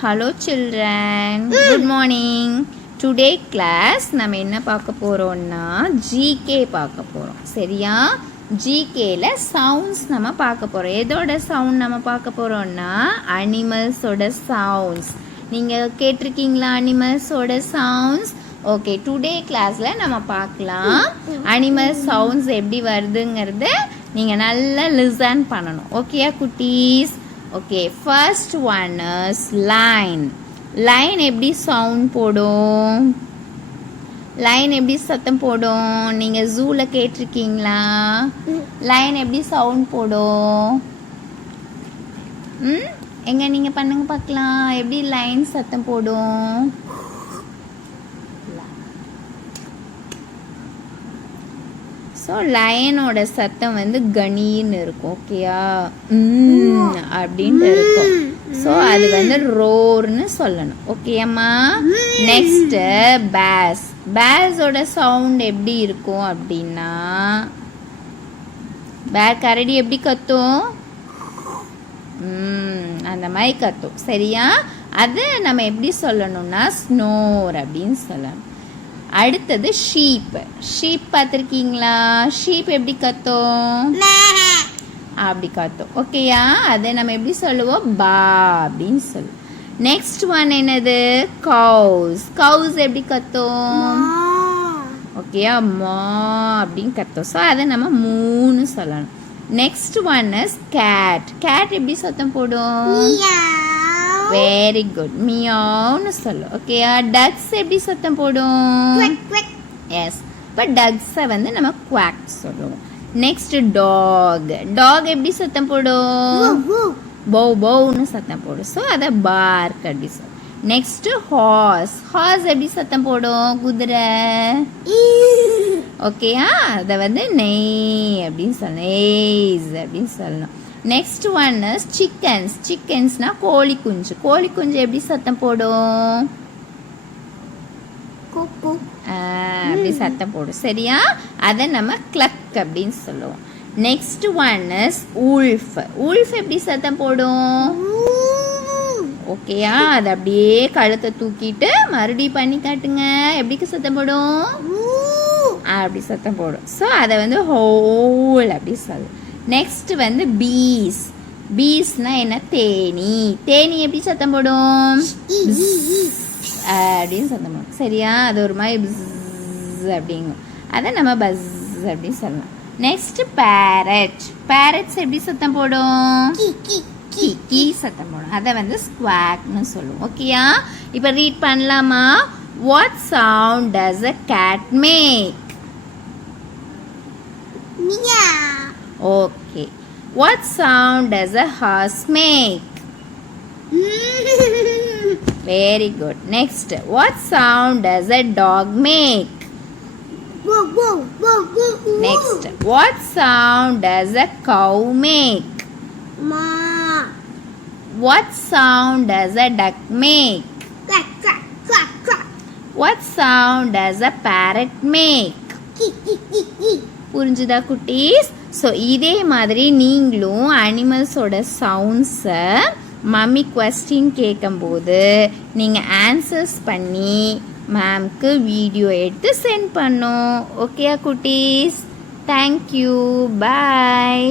Hello children, good morning. Today class நம்ம என்ன பார்க்க போறோம்னா GK பார்க்க போறோம். சரியா? GK ல sounds நம்ம பார்க்க போறோம். எதோட sound நம்ம பார்க்க போறோம்னா animals ஓட sounds. நீங்க கேட்டிருக்கீங்களா animals ஓட sounds? ஓகே, டுடே கிளாஸ்ல நம்ம பார்க்கலாம் animal sounds எப்படி வருதுங்கிறத நீங்க நல்லா listen பண்ணணும். ஓகேயா குட்டீஸ்? Okay, first one is line. Line எப்படி சவுண்ட் போடும்? லைன் எப்படி சத்தம் போடும்? நீங்க ஜூல கேட்டிருக்கீங்களா? லைன் எப்படி சவுண்ட் போடும்? எங்க நீங்க பண்ணுங்க பார்க்கலாம். எப்படி லைன் சத்தம் போடும்? ஸோ லயனோட சத்தம் வந்து கணீர்னு இருக்கும். ஓகேயா? அப்படின்ட்டு இருக்கும். ஸோ அது வந்து ரோர்னு சொல்லணும். ஓகேம்மா? Next base. பேஸோட சவுண்ட் எப்படி இருக்கும் அப்படின்னா கரடி எப்படி கத்தும்? அந்த மாதிரி கத்தும். சரியா? அது நம்ம எப்படி சொல்லணும்னா ஸ்னோர் அப்படின்னு சொல்லணும். அடுத்தது ஷீப். ஷீப் பார்த்துருக்கீங்களா? ஷீப் எப்படி கத்தும்? அப்படி கத்தும். ஓகேயா? அதை நம்ம எப்படி சொல்லுவோம்? பா அப்படின்னு சொல்லுவோம். நெக்ஸ்ட் ஒன் என்னது? கவுஸ். கவுஸ் எப்படி கத்தும்? ஓகேயா? மா அப்படின்னு கத்தும். ஸோ அதை நம்ம மூணு சொல்லணும். Next one is cat. Cat எப்படி சத்தம் போடும்? வெரி குட், மியாவ்னு சொல்லு. ஓகேயா? டக்ஸ் எப்படி சத்தம் போடும்? எஸ், இப்போ டக்ஸை வந்து நம்ம குவாக் சொல்லுவோம். Next talk. டாக் எப்படி சத்தம் போடும்? பௌ பௌன்னு சத்தம் போடும். ஸோ அதை பார்க் அப்படி சொல்லும். Next hours. ஹார்ஸ் எப்படி சத்தம் போடும்? குதிரை. ஓகேயா? அதை வந்து நெய் அப்படின்னு சொல்லணும். நெய்ஸ் அப்படின்னு சொல்லணும். Next one is chickens. சிக்கன்ஸ்னா கோழி குஞ்சு. கோழி குஞ்சு எப்படி சத்தம் போடும்? அப்படி சத்தம் போடும். சரியா? அதை நம்ம கிளக் அப்படின்னு சொல்லுவோம். Next one is wolf. Wolf எப்படி சத்தம் போடும்? ஓகேயா? அதை அப்படியே கழுத்தை தூக்கிட்டு மறுபடியும் பண்ணி காட்டுங்க. எப்படி சத்தம் போடும்? அப்படி சத்தம் போடும். ஸோ அதை வந்து ஹோல் அப்படி சொல்லுவோம். நெக்ஸ்ட் வந்து பீஸ். பீஸ்னா என்ன? தேனி. தேனி எப்படி சத்தம் போடும்? அப்படின்னு சத்தம் போடும். சரியா? அது ஒரு மாதிரி அப்படிங்கும். அதை நம்ம பஸ் அப்படின்னு சொல்லலாம். Next farad. பேரட்ஸ் எப்படி சத்தம் போடும்? கீ சத்தம் போடும். அதை வந்து ஸ்குவாக்னு சொல்லுவோம். ஓகேயா? இப்போ ரீட் பண்ணலாமா? What sound does a cat make? Okay. What sound does a horse make? Very good. Next, what sound does a dog make? Next, what sound does a cow make? What sound does a duck make? What sound does a parrot make? புரிஞ்சுதா குட்டீஸ்? So இதே மாதிரி நீங்களும் அனிமல்ஸோட சவுண்ட்ஸை mummy question கேட்கும்போது நீங்கள் answers பண்ணி மேம்க்கு video எடுத்து send பண்ணோம். ஓகேயா குட்டீஸ்? தேங்க்யூ, பாய்.